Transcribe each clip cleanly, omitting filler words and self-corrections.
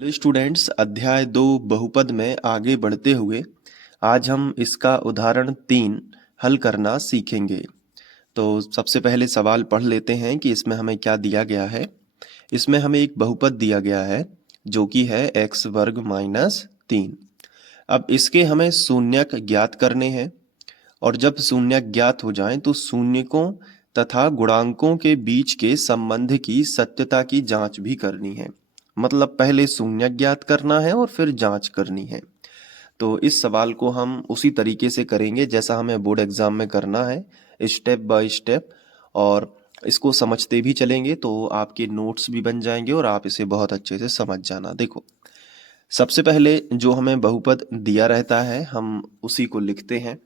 Hello students, अध्याय 2 बहुपद में आगे बढ़ते हुए आज हम इसका उदाहरण 3 हल करना सीखेंगे। तो सबसे पहले सवाल पढ़ लेते हैं कि इसमें हमें क्या दिया गया है। इसमें हमें एक बहुपद दिया गया है जो कि है x वर्ग माइनस 3। अब इसके हमें शून्यक ज्ञात करने हैं और जब शून्यक ज्ञात हो जाएं तो शून्यकों तथा गुणांकों के बीच के संबंध की सत्यता की जांच भी करनी है। मतलब पहले शून्यक ज्ञात करना है और फिर जांच करनी है। तो इस सवाल को हम उसी तरीके से करेंगे जैसा हमें बोर्ड एग्जाम में करना है, स्टेप बाय स्टेप। और इसको समझते भी चलेंगे तो आपके नोट्स भी बन जाएंगे और आप इसे बहुत अच्छे से समझ जाना। देखो, सबसे पहले जो हमें बहुपद दिया रहता है हम उसी को लिखते हैं।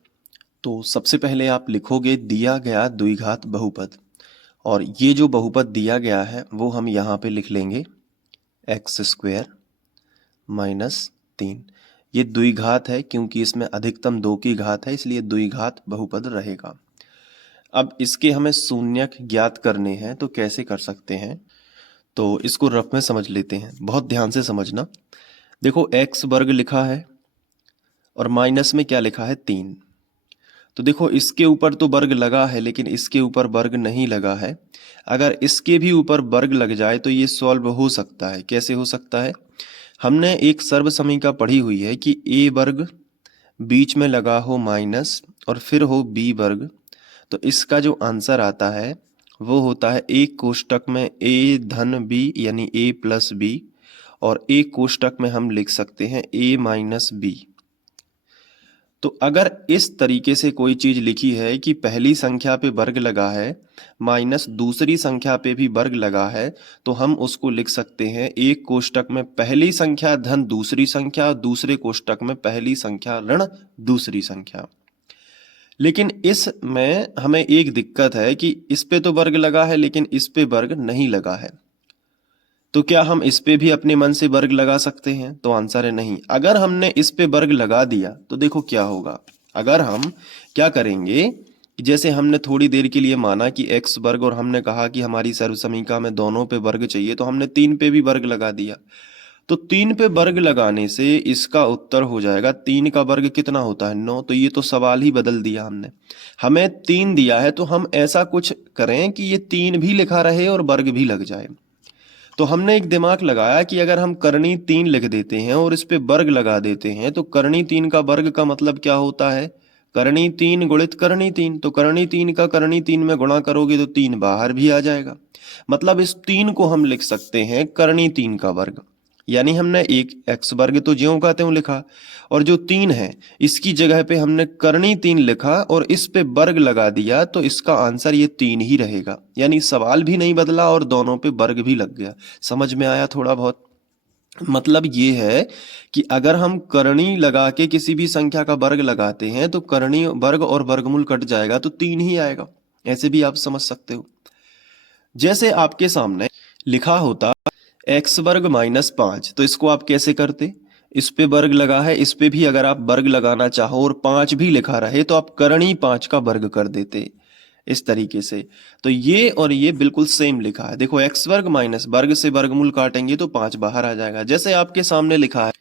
तो सबसे पहले आप लिखोगे दिया गया द्विघात बहुपद, और ये जो बहुपद दिया गया है वो हम यहाँ पे लिख लेंगे एक्स स्क्वायर माइनस 3। ये द्विघात है क्योंकि इसमें अधिकतम 2 की घात है, इसलिए द्विघात बहुपद रहेगा। अब इसके हमें शून्यक ज्ञात करने हैं तो कैसे कर सकते हैं, तो इसको रफ में समझ लेते हैं। बहुत ध्यान से समझना। देखो, एक्स वर्ग लिखा है और माइनस में क्या लिखा है 3। तो देखो, इसके ऊपर तो वर्ग लगा है लेकिन इसके ऊपर वर्ग नहीं लगा है। अगर इसके भी ऊपर वर्ग लग जाए तो ये सॉल्व हो सकता है। कैसे हो सकता है? हमने एक सर्व समीकरण पढ़ी हुई है कि ए वर्ग बीच में लगा हो माइनस और फिर हो बी वर्ग। तो इसका जो आंसर आता है वो होता है एक कोष्टक में ए धन बी यानी ए प्लस बी, और एक कोष्टक में हम लिख सकते हैं ए माइनस बी। तो अगर इस तरीके से कोई चीज लिखी है कि पहली संख्या पे वर्ग लगा है माइनस दूसरी संख्या पे भी वर्ग लगा है, तो हम उसको लिख सकते हैं एक कोष्टक में पहली संख्या धन दूसरी संख्या, दूसरे कोष्टक में पहली संख्या ऋण दूसरी संख्या। लेकिन इसमें हमें एक दिक्कत है कि इस पे तो वर्ग लगा है लेकिन इस पे वर्ग नहीं लगा है। तो क्या हम इस पे भी अपने मन से वर्ग लगा सकते हैं? तो आंसर है नहीं। अगर हमने इस पे वर्ग लगा दिया तो देखो क्या होगा। अगर हम क्या करेंगे कि जैसे हमने थोड़ी देर के लिए माना कि x वर्ग, और हमने कहा कि हमारी सर्व समीकरण में दोनों पे वर्ग चाहिए, तो हमने 3 पे भी वर्ग लगा दिया। तो 3 पे वर्ग लगाने से इसका उत्तर हो जाएगा 3 का वर्ग कितना होता है 9। तो ये तो सवाल ही बदल दिया हमने। हमें 3 दिया है तो हम ऐसा कुछ करें कि ये 3 भी लिखा रहे और वर्ग भी लग जाए। तो हमने एक दिमाग लगाया कि अगर हम करनी 3 लिख देते हैं और इस पे वर्ग लगा देते हैं तो करनी 3 का वर्ग का मतलब क्या होता है? करनी 3 गुणित करनी 3। तो करनी 3 का करनी 3 में गुणा करोगे तो 3 बाहर भी आ जाएगा। मतलब इस 3 को हम लिख सकते हैं करनी 3 का वर्ग। यानी हमने एक एक्स वर्ग तो ज्यों का त्यों लिखा, और जो 3 है इसकी जगह पे हमने करनी 3 लिखा और इस पे वर्ग लगा दिया, तो इसका आंसर ये 3 ही रहेगा। यानी सवाल भी नहीं बदला और दोनों पे वर्ग भी लग गया। समझ में आया थोड़ा बहुत? मतलब ये है कि अगर हम करनी लगा के किसी भी संख्या का वर्ग लगाते हैं तो करनी वर्ग और वर्गमूल कट जाएगा तो 3 ही आएगा। ऐसे भी आप समझ सकते हो। जैसे आपके सामने लिखा होता एक्स वर्ग माइनस 5, तो इसको आप कैसे करते? इस पे वर्ग लगा है, इस पे भी अगर आप वर्ग लगाना चाहो और 5 भी लिखा रहे तो आप करनी 5 का वर्ग कर देते इस तरीके से। तो ये और ये बिल्कुल सेम लिखा है। देखो, एक्स वर्ग माइनस वर्ग से वर्गमूल काटेंगे तो 5 बाहर आ जाएगा। जैसे आपके सामने लिखा है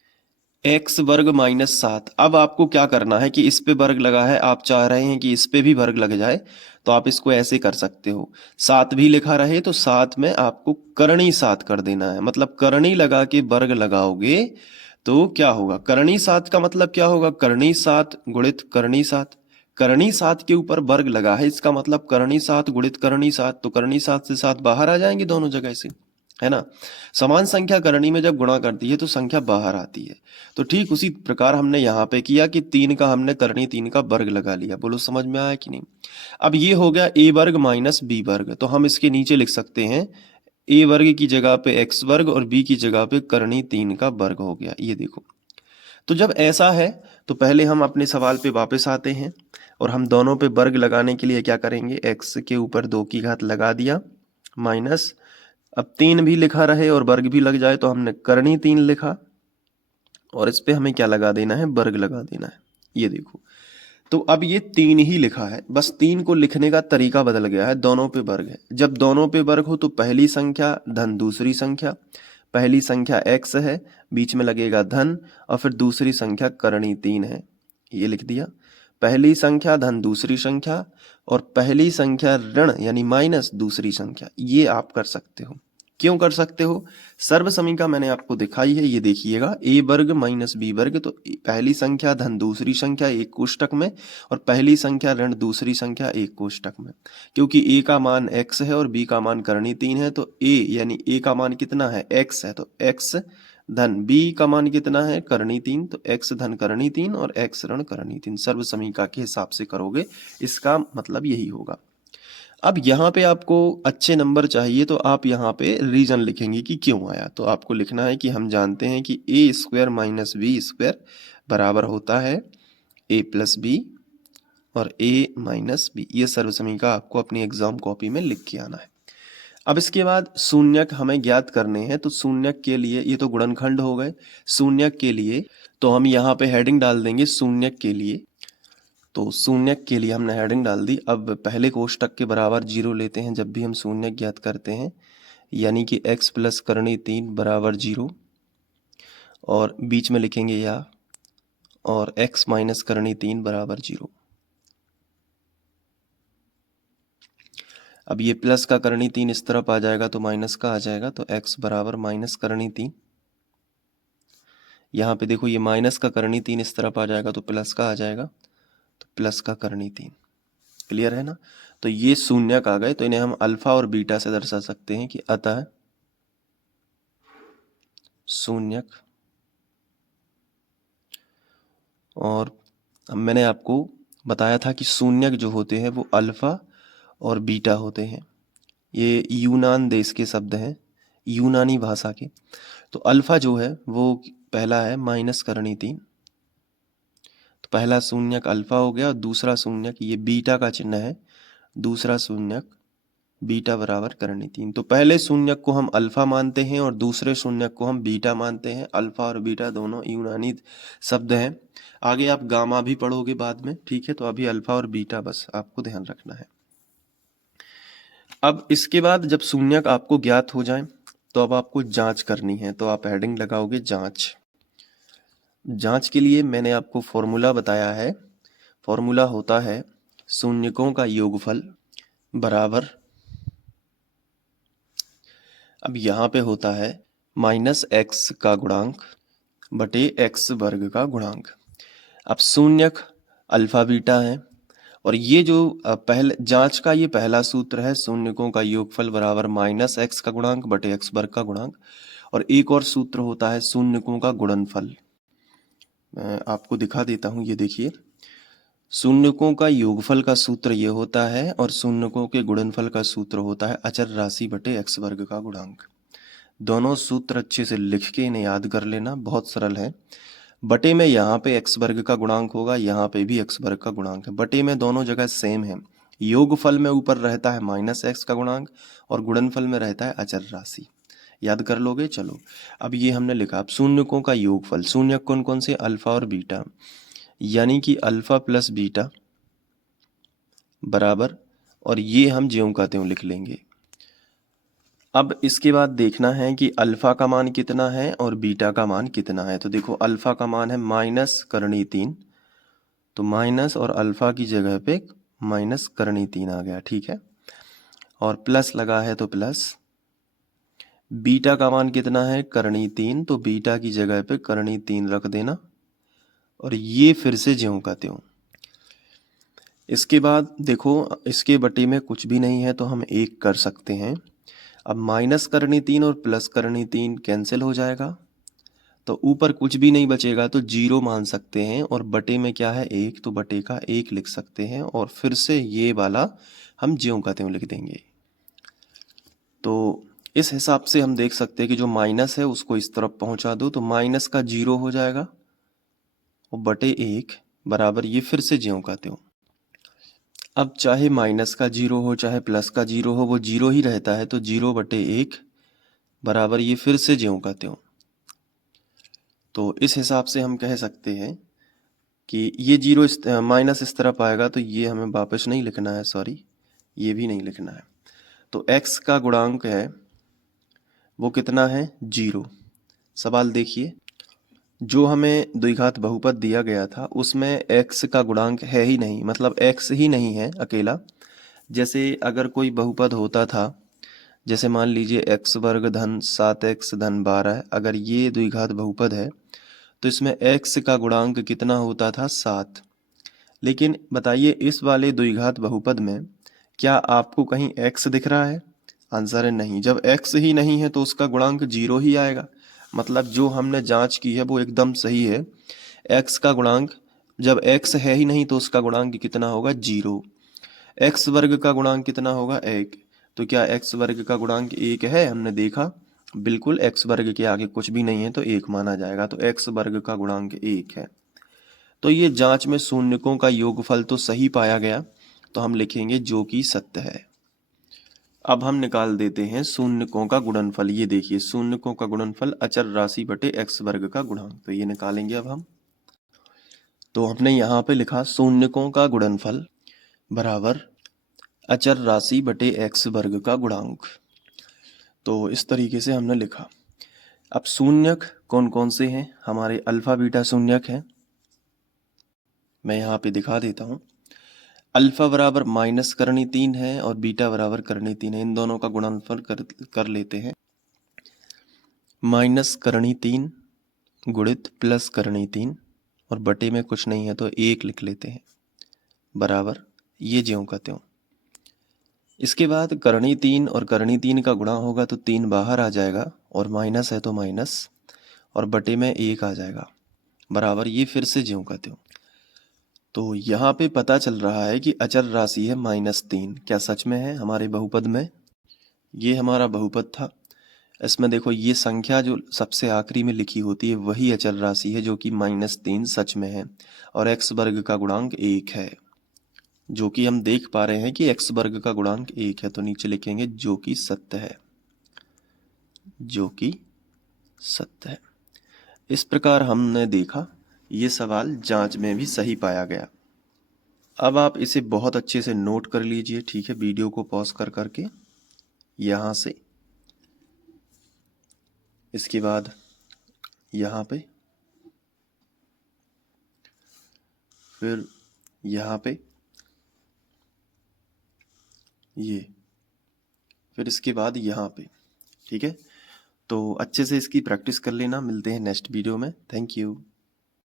एक्स वर्ग माइनस 7। अब आपको क्या करना है कि इस पे वर्ग लगा है, आप चाह रहे हैं कि इस पे भी वर्ग लग जाए, तो आप इसको ऐसे कर सकते हो। 7 भी लिखा रहे तो 7 में आपको करनी 7 कर देना है। मतलब करनी लगा के वर्ग लगाओगे तो क्या होगा? करनी 7 का मतलब क्या होगा? करनी 7 गुणित करनी 7। करनी 7 के ऊपर वर्ग लगा है, इसका मतलब करनी 7 गुणित करनी 7। तो करनी 7 से 7 बाहर आ जाएंगे दोनों जगह से, है ना? समान संख्या करनी में जब गुणा करती है तो संख्या बाहर आती है। तो ठीक उसी प्रकार हमने यहाँ पे किया कि 3 का हमने करनी 3 का वर्ग लगा लिया। बोलो समझ में आया कि नहीं? अब ये हो गया ए वर्ग माइनस बी वर्ग। तो हम इसके नीचे लिख सकते हैं ए वर्ग की जगह पे एक्स वर्ग और बी की जगह पे करनी 3 का वर्ग हो गया। ये देखो। तो जब ऐसा है तो पहले हम अपने सवाल पे वापस आते हैं और हम दोनों पे वर्ग लगाने के लिए क्या करेंगे? एक्स के ऊपर 2 की घात लगा दिया माइनस, अब 3 भी लिखा रहे और वर्ग भी लग जाए तो हमने करनी 3 लिखा, और इस पे हमें क्या लगा देना है? वर्ग लगा देना है। ये देखो, तो अब ये 3 ही लिखा है, बस 3 को लिखने का तरीका बदल गया है। दोनों पे वर्ग है। जब दोनों पे वर्ग हो तो पहली संख्या धन दूसरी संख्या, पहली संख्या x है, बीच में लगेगा धन और फिर दूसरी संख्या करणी 3 है, ये लिख दिया। पहली संख्या धन दूसरी संख्या और पहली संख्या ऋण यानी माइनस दूसरी संख्या, ये आप कर सकते हो। क्यों कर सकते हो? सर्व समीका मैंने आपको दिखाई है, ये देखिएगा a वर्ग माइनस b वर्ग, तो पहली संख्या धन दूसरी संख्या एक कोष्टक में और पहली संख्या ऋण दूसरी संख्या एक कोष्टक में। क्योंकि a का मान x है और b का मान करणी 3 है, तो a यानी a का मान कितना है, x है, तो x धन b का मान कितना है, करणी 3, तो x धन करणी 3 और x ऋण करणी 3 सर्व समीका के हिसाब से करोगे, इसका मतलब यही होगा। अब यहाँ पे आपको अच्छे नंबर चाहिए तो आप यहाँ पे रीजन लिखेंगे कि क्यों आया। तो आपको लिखना है कि हम जानते हैं कि ए स्क्वायर माइनस बी स्क्वायर बराबर होता है ए प्लस बी और ए माइनस बी। ये सर्व समीकरण आपको अपनी एग्जाम कॉपी में लिख के आना है। अब इसके बाद शून्यक हमें ज्ञात करने हैं, तो शून्यक के लिए, ये तो गुणनखंड हो गए, शून्यक के लिए तो हम यहाँ पे हेडिंग डाल देंगे शून्यक के लिए। तो शून्यक के लिए हमने हेडिंग डाल दी। अब पहले कोष्टक के बराबर 0 लेते हैं जब भी हम शून्यक ज्ञात करते हैं, यानी कि x प्लस करणी 3 बराबर 0 और बीच में लिखेंगे या, और x माइनस करणी 3 बराबर 0। अब ये प्लस का करणी 3 इस तरफ आ जाएगा तो माइनस का आ जाएगा, तो x बराबर माइनस करणी 3। यहाँ पे देखो ये माइनस का करणी 3 इस तरफ आ जाएगा तो प्लस का आ जाएगा, तो प्लस का करणी 3। क्लियर है ना? तो ये शून्यक आ गए, तो इन्हें हम अल्फा और बीटा से दर्शा सकते हैं कि अतः शून्यक। और मैंने आपको बताया था कि शून्यक जो होते हैं वो अल्फा और बीटा होते हैं। ये यूनान देश के शब्द हैं, यूनानी भाषा के। तो अल्फा जो है वो पहला है माइनस करणी 3, तो पहला शून्यक अल्फा हो गया। और दूसरा शून्यक ये बीटा का चिन्ह है, दूसरा शून्यक बीटा बराबर करणी 3। तो पहले शून्यक को हम अल्फा मानते हैं और दूसरे शून्यक को हम बीटा मानते हैं। अल्फा और बीटा दोनों यूनानी शब्द हैं। आगे आप गामा भी पढ़ोगे बाद में, ठीक है? तो अभी अल्फा और बीटा बस आपको ध्यान रखना है। अब इसके बाद जब शून्यक आपको ज्ञात हो जाए तो अब आपको जांच करनी है, तो आप हेडिंग लगाओगे जांच। जांच के लिए मैंने आपको फॉर्मूला बताया है। फॉर्मूला होता है शून्यकों का योगफल बराबर, अब यहाँ पे होता है माइनस एक्स का गुणांक बटे एक्स वर्ग का गुणांक। अब शून्यक अल्फा बीटा है और ये जो पहले जांच का ये पहला सूत्र है, शून्यकों का योगफल बराबर माइनस एक्स का गुणांक बटे एक्स वर्ग का गुणांक। और एक और सूत्र होता है शून्यकों का गुणनफल। मैं आपको दिखा देता हूँ, ये देखिए, शून्यकों का योगफल का सूत्र ये होता है और शून्यकों के गुणनफल का सूत्र होता है अचर राशि बटे एक्स वर्ग का गुणांक। दोनों सूत्र अच्छे से लिख के इन्हें याद कर लेना, बहुत सरल है। बटे में यहाँ पे एक्स वर्ग का गुणांक होगा, यहाँ पे भी एक्स वर्ग का गुणांक है। बटे में दोनों जगह सेम है। योगफल में ऊपर रहता है माइनस एक्स का गुणांक और गुणनफल में रहता है अचर राशि। याद कर लोगे? चलो, अब ये हमने लिखा। अब शून्यकों का योगफल, शून्यक कौन कौन से? अल्फा और बीटा, यानी कि अल्फा प्लस बीटा बराबर, और ये हम ज्यों का त्यों लिख लेंगे। अब इसके बाद देखना है कि अल्फा का मान कितना है और बीटा का मान कितना है। तो देखो अल्फा का मान है माइनस करणी 3, तो माइनस और अल्फा की जगह पे माइनस करणी 3 आ गया, ठीक है? और प्लस लगा है तो प्लस। बीटा का मान कितना है? करणी 3, तो बीटा की जगह पे करणी 3 रख देना और ये फिर से ज्यों का त्यों। इसके बाद देखो इसके बटे में कुछ भी नहीं है तो हम एक कर सकते हैं। अब माइनस करणी 3 और प्लस करणी 3 कैंसिल हो जाएगा, तो ऊपर कुछ भी नहीं बचेगा तो 0 मान सकते हैं। और बटे में क्या है? 1, तो बटे का 1 लिख सकते हैं और फिर से ये वाला हम ज्यों का त्यों लिख देंगे। तो इस हिसाब से हम देख सकते हैं कि जो माइनस है उसको इस तरफ पहुंचा दो तो माइनस का 0 हो जाएगा और बटे 1 बराबर ये फिर से ज्यों का त्यों। अब चाहे माइनस का 0 हो चाहे प्लस का 0 हो, वो 0 ही रहता है, तो 0 बटे 1 बराबर ये फिर से ज्यों का त्यों। तो इस हिसाब से हम कह सकते हैं कि ये 0 माइनस इस तरफ आएगा तो ये हमें वापस नहीं लिखना है, सॉरी, ये भी नहीं लिखना है। तो x का गुणांक है वो कितना है 0। सवाल देखिए, जो हमें द्विघात बहुपद दिया गया था उसमें x का गुणांक है ही नहीं, मतलब x ही नहीं है अकेला। जैसे अगर कोई बहुपद होता था, जैसे मान लीजिए x वर्ग धन 7x धन 12, अगर ये द्विघात बहुपद है तो इसमें x का गुणांक कितना होता था 7। लेकिन बताइए इस वाले द्विघात बहुपद में क्या आपको कहीं x दिख रहा है? आंसर है नहीं। जब x ही नहीं है तो उसका गुणांक 0 ही आएगा। मतलब जो हमने जांच की है वो एकदम सही है। x का गुणांक, जब x है ही नहीं तो उसका गुणांक कितना होगा 0। x वर्ग का गुणांक कितना होगा 1। तो क्या x वर्ग का गुणांक 1 है? हमने देखा बिल्कुल x वर्ग के आगे कुछ भी नहीं है तो 1 माना जाएगा। तो x वर्ग का गुणांक 1 है। तो ये जांच में शून्यकों का योगफल तो सही पाया गया, तो हम लिखेंगे जो कि सत्य है। अब हम निकाल देते हैं शून्यकों का गुणनफल। ये देखिए शून्यकों का गुणनफल अचर राशि बटे x वर्ग का गुणांक, तो ये निकालेंगे अब हम। तो हमने यहाँ पे लिखा शून्यकों का गुणनफल बराबर अचर राशि बटे x वर्ग का गुणांक। तो इस तरीके से हमने लिखा। अब शून्यक कौन कौन से हैं? हमारे अल्फा बीटा शून्यक हैं। मैं यहाँ पे दिखा देता हूँ। अल्फा बराबर माइनस करनी 3 है और बीटा बराबर करनी 3 है। इन दोनों का गुणनफल कर लेते हैं। माइनस करनी 3 गुणित प्लस करनी 3 और बटे में कुछ नहीं है तो 1 लिख लेते हैं बराबर ये ज्यों का त्यों। इसके बाद करनी 3 और करनी 3 का गुणा होगा तो 3 बाहर आ जाएगा और माइनस है तो माइनस और बटे में 1 आ जाएगा बराबर ये फिर से ज्यों का त्यों। तो यहाँ पे पता चल रहा है कि अचर राशि है -3। क्या सच में है हमारे बहुपद में? ये हमारा बहुपद था। इसमें देखो ये संख्या जो सबसे आखिरी में लिखी होती है वही अचर राशि है जो कि -3 सच में है। और x वर्ग का गुणांक 1 है, जो कि हम देख पा रहे हैं कि x वर्ग का गुणांक 1 है। तो नीचे लिखेंगे जो कि सत्य है, जो कि सत्य है। इस प्रकार हमने देखा ये सवाल जांच में भी सही पाया गया। अब आप इसे बहुत अच्छे से नोट कर लीजिए, ठीक है? वीडियो को पॉज कर करके यहाँ से, इसके बाद यहाँ पे, फिर यहाँ पे, ये, फिर इसके बाद यहाँ पे, ठीक है? तो अच्छे से इसकी प्रैक्टिस कर लेना। मिलते हैं नेक्स्ट वीडियो में। Thank you.